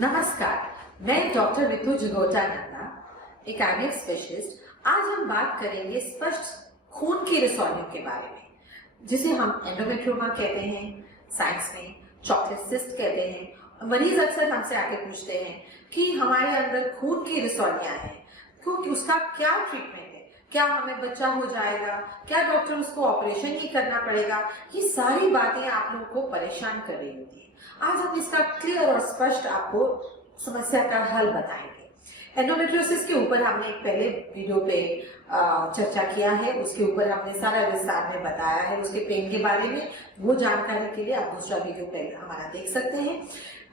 नमस्कार, मैं डॉक्टर रितु जगोटा नंदा, एक आईवीएफ स्पेशलिस्ट। आज हम बात करेंगे स्पष्ट खून की रसौलियों के बारे में, जिसे हम एंडोमेट्रियोमा कहते हैं, साइंस में चॉकलेट सिस्ट कहते हैं। मरीज अक्सर हमसे आके पूछते हैं कि हमारे अंदर खून की रसौलियां हैं, क्योंकि उसका क्या ट्रीटमेंट है, क्या हमें बच्चा हो जाएगा, क्या डॉक्टर उसको ऑपरेशन ही करना पड़ेगा। ये सारी बातें आप लोगों को परेशान कर रही होती है। आज हम इसका क्लियर और स्पष्ट आपको समस्या का हल बताएंगे। एंडोमेट्रियोसिस के ऊपर हमने एक पहले वीडियो पे चर्चा किया है, उसके ऊपर हमने सारा विस्तार में बताया है उसके पेन के बारे में। वो जानकारी के लिए आप दूसरा वीडियो पहले हमारा देख सकते हैं।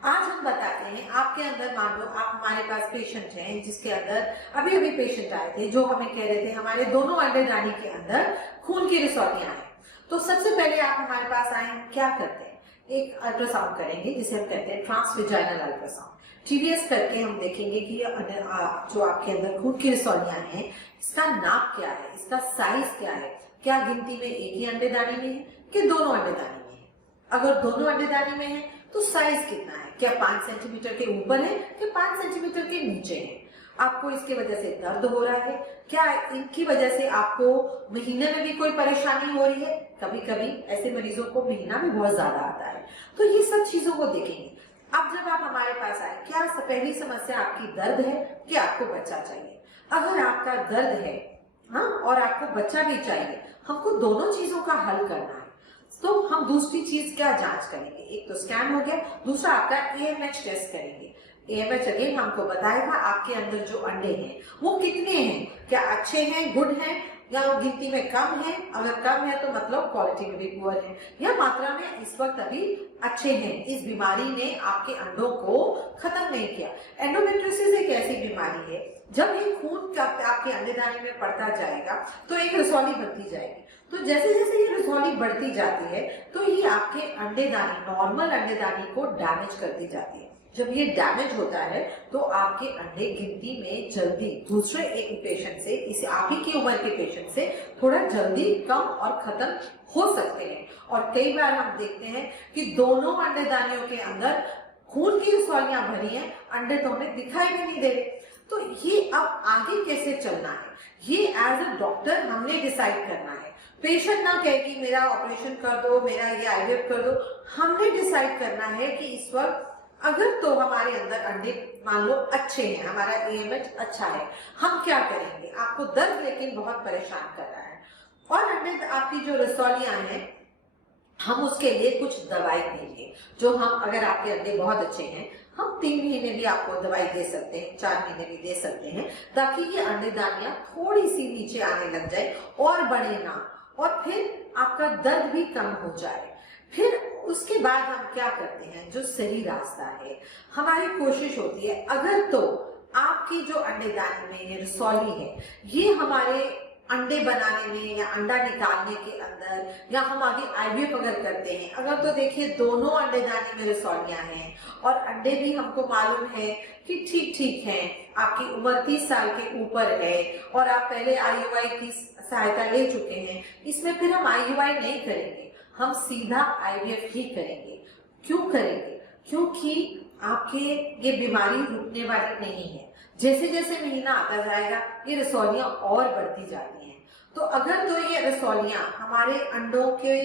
आज हम बताते हैं आपके अंदर, मान लो आप हमारे पास पेशेंट हैं जिसके अंदर अभी पेशेंट आए थे जो हमें कह रहे थे हमारे दोनों अंडेदानी के अंदर खून की रसौलियां हैं। तो सबसे पहले आप हमारे पास आए, क्या करते हैं, एक अल्ट्रासाउंड करेंगे जिसे हम कहते हैं ट्रांसवेजाइनल अल्ट्रासाउंड। टीवीएस करके हम देखेंगे कि जो आपके अंदर खून की रसौलियां हैं इसका नाप क्या है, इसका साइज क्या है, क्या गिनती में एक ही अंडेदानी में है कि दोनों अंडेदानी में है। अगर दोनों अंडेदानी में है तो साइज कितना है, क्या 5 सेंटीमीटर के ऊपर है कि 5 सेंटीमीटर के नीचे है। आपको इसके वजह से दर्द हो रहा है, क्या इनकी वजह से आपको महीने में भी कोई परेशानी हो रही है। कभी कभी ऐसे मरीजों को महीना भी बहुत ज्यादा आता है। तो ये सब चीजों को देखेंगे। अब जब आप हमारे पास आए, क्या पहली समस्या आपकी दर्द है कि आपको बच्चा चाहिए। अगर आपका दर्द है और आपको बच्चा भी चाहिए, हमको दोनों चीजों का हल करना है। तो हम दूसरी चीज क्या जांच करेंगे, एक तो स्कैन हो गया, दूसरा आपका एएमएच टेस्ट करेंगे। एएमएच अगेन हमको बताएगा आपके अंदर जो अंडे हैं वो कितने हैं, क्या अच्छे हैं, गुड हैं, या गिनती में कम है। अगर कम है तो मतलब क्वालिटी में भी पुअर है, या मात्रा में इस वक्त अभी अच्छे हैं। इस बीमारी ने आपके अंडों को खत्म नहीं किया। एंडोमेट्रियोसिस एक ऐसी बीमारी है, जब ये खून आपके अंडेदानी में पड़ता जाएगा तो एक रसौली बनती जाएगी। तो जैसे जैसे ये रसौली बढ़ती जाती है तो ये आपके अंडेदानी, नॉर्मल अंडेदानी को डैमेज करती जाती है। जब ये डैमेज होता है तो आपके अंडे गिनती में जल्दी दूसरे एक पेशेंट से, इस आप ही की उम्र के पेशेंट से थोड़ा जल्दी कम और खत्म हो सकते हैं। और कई बार हम देखते हैं कि दोनों अंडेदानियों के अंदर खून की रसौलियां भरी हैं, अंडे तो हमें दिखाई भी नहीं दे रहे। तो ये अब आगे कैसे चलना है, ये एज अ डॉक्टर हमने डिसाइड करना है। पेशेंट ना कहे कि मेरा ऑपरेशन कर दो, मेरा ये आईवीएफ कर दो। हमने डिसाइड करना है कि इस वक्त अगर तो हमारे अंदर अंडे मान लो अच्छे हैं, हमारा एएमएच अच्छा है, हम क्या करेंगे। आपको दर्द लेकिन बहुत परेशान कर रहा है और अंडे आपकी जो रसौलियां हैं, हम उसके लिए कुछ दवाई देंगे। जो हम, अगर आपके अंडे बहुत अच्छे हैं, हम 3 महीने भी आपको दवाई दे सकते हैं, 4 महीने भी दे सकते हैं, ताकि ये अंडेदानियां थोड़ी सी नीचे आने लग जाए और बढ़े ना, और फिर आपका दर्द भी कम हो जाए। फिर उसके बाद हम क्या करते हैं, जो सही रास्ता है, हमारी कोशिश होती है अगर तो आपकी जो अंडेदानी में ये रसौली है, ये हमारे अंडे बनाने में या अंडा निकालने के अंदर, या हम आगे आईवीएफ अगर करते हैं, अगर तो देखिए दोनों अंडेदानी में रसौलियां हैं और अंडे भी हमको मालूम है कि ठीक हैं, आपकी उम्र 30 साल के ऊपर है और आप पहले आईयूआई की सहायता ले चुके हैं, इसमें फिर हम आईयूआई नहीं करेंगे, हम सीधा आईवीएफ ही करेंगे। क्यों करेंगे, क्योंकि आपके ये बीमारी रुकने वाली नहीं है। जैसे जैसे महीना आता जाएगा ये रसौलियां और बढ़ती जाती हैं। तो अगर तो ये रसौलियां हमारे अंडों के,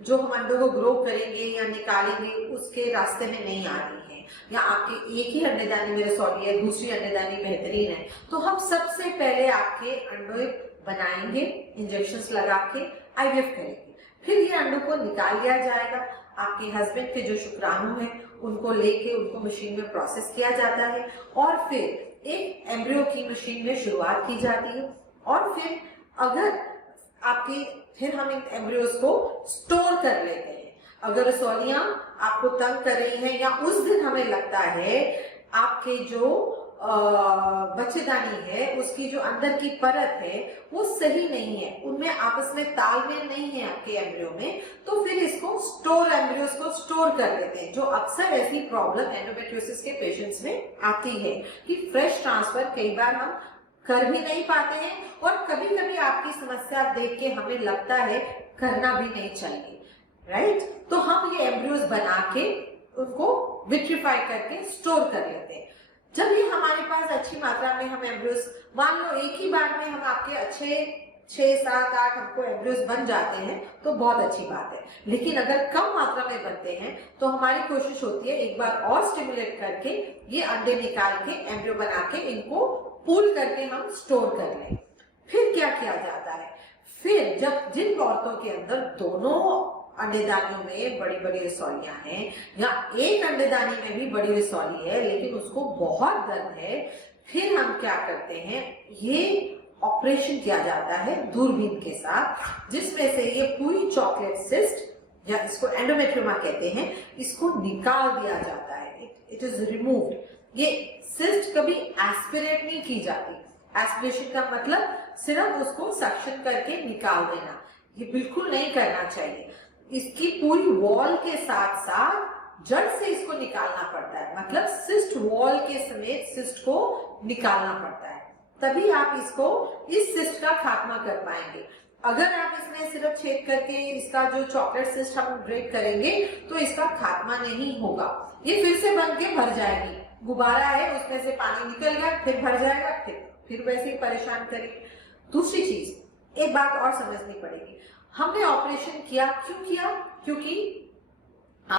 जो हम अंडों को ग्रो करेंगे या निकालेंगे, उसके रास्ते में नहीं आ रही है, या आपके एक ही अंडेदानी में रसौली है, दूसरी अंडेदानी बेहतरीन है, तो हम सबसे पहले आपके अंडे बनाएंगे, इंजेक्शन लगा के आईवीएफ करेंगे। फिर ये अंडों को निकाल लिया जाएगा। आपके हस्बैंड के जो शुक्राणु हैं उनको लेके उनको मशीन में प्रोसेस किया जाता है और फिर एक एम्ब्रियो की मशीन में शुरुआत की जाती है। और फिर अगर आपकी, फिर हम इन एम्ब्रियोज को स्टोर कर लेते हैं। अगर रसौलियां आपको तंग कर रही हैं या उस दिन हमें लगता है आपके जो बच्चेदानी है, उसकी जो अंदर की परत है वो सही नहीं है, उनमें आपस में तालमेल नहीं है आपके एम्ब्रियो में, तो फिर इसको स्टोर, एम्ब्रियोस को स्टोर कर लेते हैं। जो अक्सर ऐसी प्रॉब्लम एंडोमेट्रियोसिस के पेशेंट्स में आती है कि फ्रेश ट्रांसफर कई बार हम कर भी नहीं पाते हैं, और कभी कभी आपकी समस्या देख के हमें लगता है करना भी नहीं चाहिए, राइट। तो हम ये एम्ब्रियोस बना के उनको विट्रीफाई करके स्टोर कर लेते हैं। जब ये हमारे पास अच्छी मात्रा में हम एम्ब्रियोस, मान लो एक ही बार में हम आपके अच्छे 6, 7, 8 हमको एम्ब्रियोस बन जाते हैं तो बहुत अच्छी बात है। लेकिन अगर कम मात्रा में बनते हैं तो हमारी कोशिश होती है एक बार और स्टिमुलेट करके ये अंडे निकाल के एम्ब्रियो बना के इनको पूल करके हम स्टोर कर लें। फिर क्या किया जाता है, फिर जब जिन औरतों के अंदर दोनों अंडेदानियों में बड़ी बड़ी रसौलियां हैं या एक अंडेदानी में भी बड़ी रसौली है लेकिन उसको बहुत दर्द है, फिर हम क्या करते हैं, ये ऑपरेशन किया जाता है दूरबीन के साथ, जिसमें से ये पूरी चॉकलेट सिस्ट या इसको एंडोमेट्रियोमा कहते हैं, इसको निकाल दिया जाता है। It is removed. ये सिस्ट कभी एस्पिरेट नहीं की जाती। एस्पिरेशन का मतलब सिर्फ उसको सक्शन करके निकाल देना, ये बिल्कुल नहीं करना चाहिए। इसकी पूरी वॉल के साथ साथ जड़ से इसको निकालना पड़ता है, मतलब सिस्ट वॉल के समेत सिस्ट को निकालना पड़ता है, तभी आप इसको इस सिस्ट का खात्मा कर पाएंगे। अगर आप इसमें सिर्फ छेद करके इसका जो चॉकलेट सिस्ट हम ब्रेक करेंगे तो इसका खात्मा नहीं होगा, ये फिर से बन के भर जाएगी। गुब्बारा है, उसमें से पानी निकल गया, फिर भर जाएगा, फिर वैसे ही परेशान करेगी। दूसरी चीज, एक बात और समझनी पड़ेगी, हमने ऑपरेशन किया, क्यों किया? क्योंकि